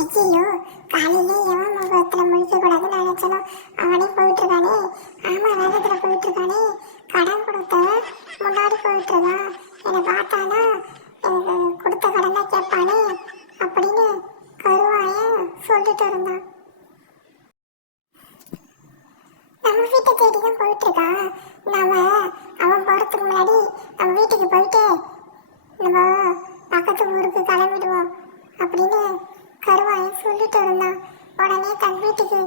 ஐயோ, காலையிலே எவன் முகத்துல முழிக்க கூடாதுன்னு நினைச்சனோ அவனே போயிட்டு இருக்கானே. ஆமா, வேகத்துல போயிட்டு இருக்கானே. கடன் கொடுத்த முன்னாடி போயிட்டு இருக்கான். என்னை பார்த்தானா எனக்கு கொடுத்த கடனை கேட்பானே அப்படின்னு கருவாய சொல்லிட்டு இருந்தான். நம்ம வீட்டை தேடி தான் போயிட்டு இருக்கான். நாம அவன் போறதுக்கு முன்னாடி நம்ம வீட்டுக்கு போயிட்டு நம்ம பக்கத்து ஊருக்கு கிளம்பிடுவோம் அப்படின்னு கருவாய் சொல்லிட்டு இருந்தான். உடனே தன் வீட்டுக்கு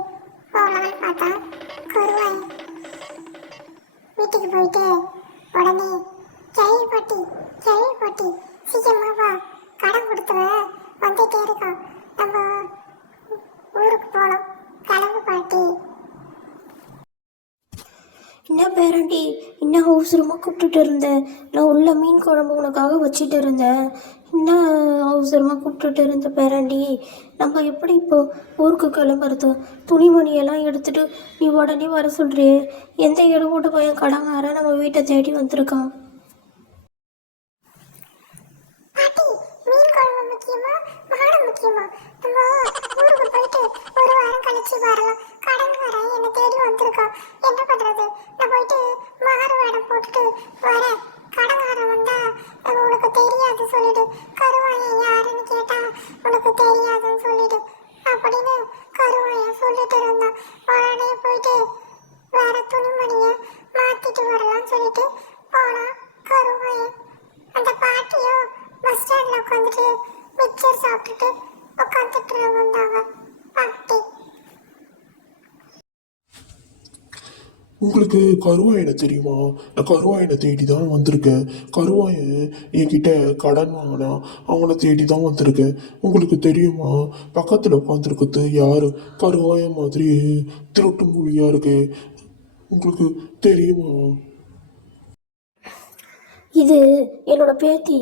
போகலான்னு பார்த்தா கருவாய் வீட்டுக்கு போயிட்டு உடனே கிழவி பாட்டி சீக்கிரமா வா, கடன் கொடுத்துவ வந்துட்டே இருக்கான், நம்ம ஊருக்கு போகலாம், கிளம்பு பாட்டி. என்ன பேரண்டி, இன்னும் அவசரமாக கூப்பிட்டுட்டு இருந்தேன். நான் உள்ள மீன் குழம்பு உனக்காக வச்சுட்டு இருந்தேன். என்ன அவசரமாக கூப்பிட்டுட்டு இருந்த பேரண்டி. நம்ம எப்படி இப்போ ஊருக்கு கிளம்புறது? துணிமணியெல்லாம் எடுத்துட்டு நீ உடனே வர சொல்றியே. எந்த இடம் போட்டு போய் கடங்கார நம்ம வீட்டை தேடி வந்திருக்கான். மீன் குழம்பு முக்கியமா மாடு முக்கியமா? நம்ம ஊருக்கு போயிட்டு ஒரு வாரம் கழிச்சு வரலாம். கடன்காரன் என்னை தேடி வந்திருக்கான். என்ன பண்றது? நான் போயிட்டு மாறு வேடம் போட்டுட்டு வரேன். கடன்காரன் வந்தா உனக்கு தெரியாது சொல்லிடு. கருவாயன் யாருன்னு கேட்டா உனக்கு தெரியாதுன்னு சொல்லிடு அப்படின்னு கருவாயன் சொல்லிட்டு இருந்தான். உடனே போயிட்டு வேற துணிமணிய மாத்திட்டு வரலாம்னு சொல்லிட்டு போனா கருவாயன். அந்த பாட்டியும் பஸ் ஸ்டாண்ட்ல உட்காந்துட்டு மிக்சர் சாப்பிட்டுட்டு உட்காந்துட்டு இருந்தாங்க. பாட்டி, உங்களுக்கு கருவாயனை தெரியுமா? நான் கருவாயனை தேடி தான் வந்திருக்கேன். கருவாயன் என்கிட்ட கடன் வாங்கினா அவனை தேடி தான் வந்திருக்கேன். உங்களுக்கு தெரியுமா? பக்கத்தில் உட்காந்துருக்குது யாரு? கருவாயன் மாதிரி திருட்டு மொழியா இருக்கு. உங்களுக்கு தெரியுமா? இது என்னோட பேத்தி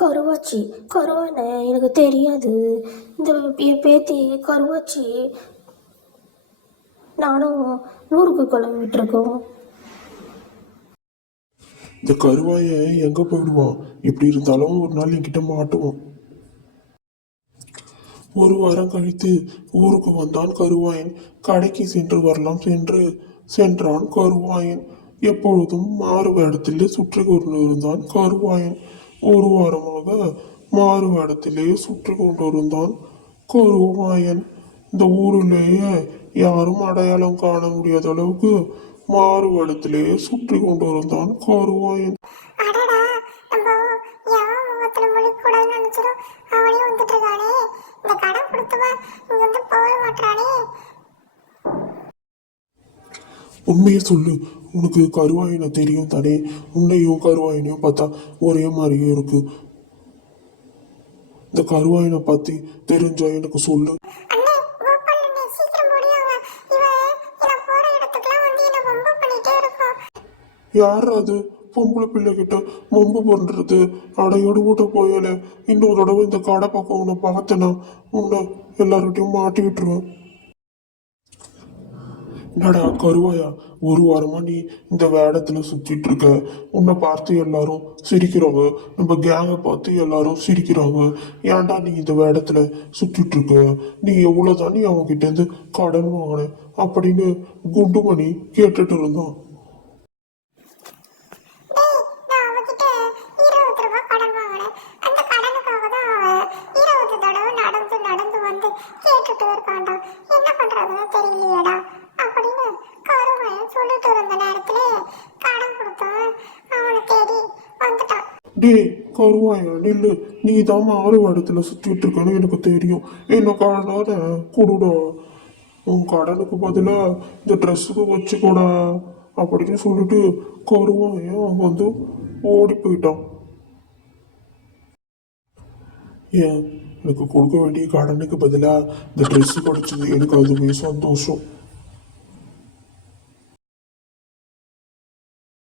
கருவாச்சி. கருவானை எனக்கு தெரியாது. இந்த என் பேத்தி கருவாச்சி நானும் ஊருக்கு கிளம்பிட்டு இருக்கோம். இந்த கருவாயன் எங்க போயிடுவான்? எப்படி இருந்தாலும் ஒரு நாள் என்கிட்ட மாட்டுவான். ஒரு வாரம் கழித்து ஊருக்கு வந்தான் கருவாயன். கடைக்கு சென்று வரலாம் சென்றான் கருவாயன். எப்பொழுதும் மாறு வேடத்திலே சுற்றி கொண்டிருந்தான் கருவாயன். ஒரு வாரமாக மாறு வேடத்திலே சுற்றி கொண்டிருந்தான் கருவாயன். இந்த ஊரிலேயே யாரும் அடையாளம் காண முடியாத அளவுக்கு மாறு வேடத்திலேயே சுற்றி கொண்டிருந்தான் கருவாயன். அடடா, நம்ம எவன் முகத்துல முழிக்க கூடாதுன்னு நினைச்சிடும் அவனே வந்துட்டு இருக்கானே. இந்த கடன் கொடுத்தவன் இங்க வந்து போக மாட்டானே. உண்மையை சொல்லு, உனக்கு கருவாயனை தெரியும் தானே? உன்னையும் கருவாயனையும் பார்த்தா ஒரே மாதிரியே இருக்கு. இந்த கருவாயனை பத்தி தெரிஞ்சா எனக்கு சொல்லு. அண்ணே, கோபால் அண்ணே, சீக்கிரம் முடியாம இவன் நான் போற இடத்துக்குலாம் வந்து என்ன ரொம்ப பண்ணிட்டே இருக்கான். யார் அது? பொம்பளை பிள்ளை கிட்ட மொம்பு பண்றது? அடையோடு கூட்ட போயல. இன்னொரு தடவை இந்த கடை பக்கம் உன்னை பார்த்தனா உன்னை எல்லார்கிட்டையும் மாட்டி விட்டுருவேன். என்னடா கருவாயா, ஒரு வாரமா நீ இந்த வேடத்துல சுத்திட்டு இருக்க. உன்னை பார்த்து எல்லாரும் சிரிக்கிறாங்க. நம்ம கேங்கை பார்த்து எல்லாரும் சிரிக்கிறாங்க. ஏன்டா நீ இந்த வேடத்துல சுத்திட்டு இருக்க? நீ எவ்வளவுதான் நீ அவங்க கிட்ட இருந்து கடன் வாங்கின அப்படின்னு குண்டுமணி கேட்டுட்டு இருந்தான். டேய், நான் அவகிட்ட 20 ரூபாய் கடன் வாங்கினேன். அந்த கடனுக்காக தான் அவன் 20 தடவை நடந்து நடந்து வந்து கேட்டுட்டு இருக்கான்டா. என்ன பண்றதுன்னு தெரியலையேடா அப்படின்னு கருவாயன் சொல்லிட்டு இருந்த நேரத்துல கடன் கொடுத்தவன் அவனை தேடி வந்துட்டான். டேய் கருவாயா நில்லு, நீ தான் மாறு வேடத்துல சுத்திட்டு இருக்கன்னு எனக்கு தெரியும். என்ன கடனால கொடுடா. உன் கடனுக்கு பதிலா இந்த ட்ரெஸ்ஸுக்கு வச்சுக்கூட அப்படின்னு சொல்லிட்டு கருவாயன் வந்து ஓடி போயிட்டான். ஏன் எனக்கு கொடுக்க வேண்டிய கடனுக்கு பதிலாக இந்த ட்ரெஸ்ஸு கிடைச்சது எனக்கு அதுவே சந்தோஷம்.